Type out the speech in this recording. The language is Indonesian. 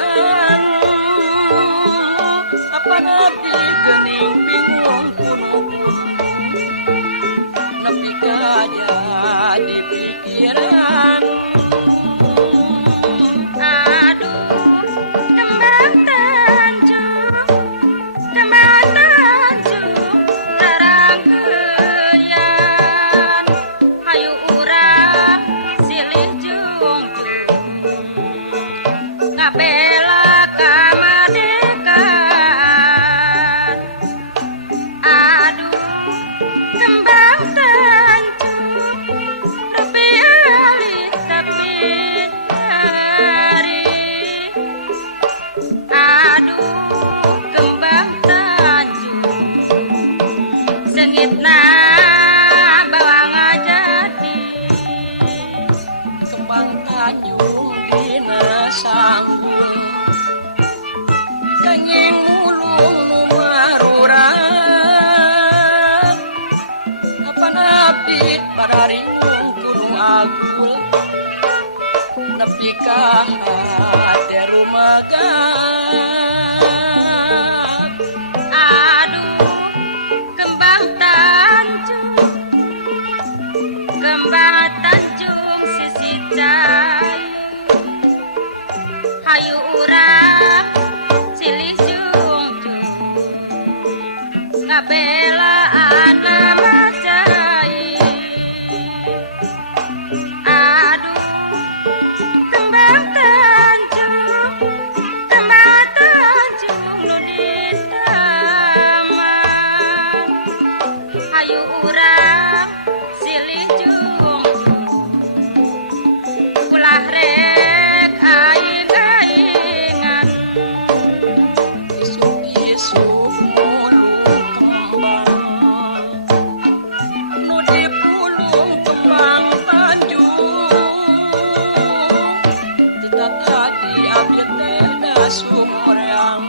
pikiran apa nabi kening bingung kuno nepi kanya di pikiran bela kemerdekaan. Aduh, kembang tanjung lebih alit tapi hari. Aduh, kembang tanjung sengitna bawang jadi. Kembang tanjung dina sanggung kenging mulung nu marurang apa nabi padaringung kuno agul nepi ka hate rumagang. Aduh, kembang tanjung sisi cai. Hayu urang silih jungjung ngabelaan mamacai. Aduh, kembang tanjung nu ditaman. Hayu urang silih jungjung ulah rek aing-aingan. Isuk-isuk mulung kembang nu dipulung kembang tanjung tetap hati abdi teh da sumur yang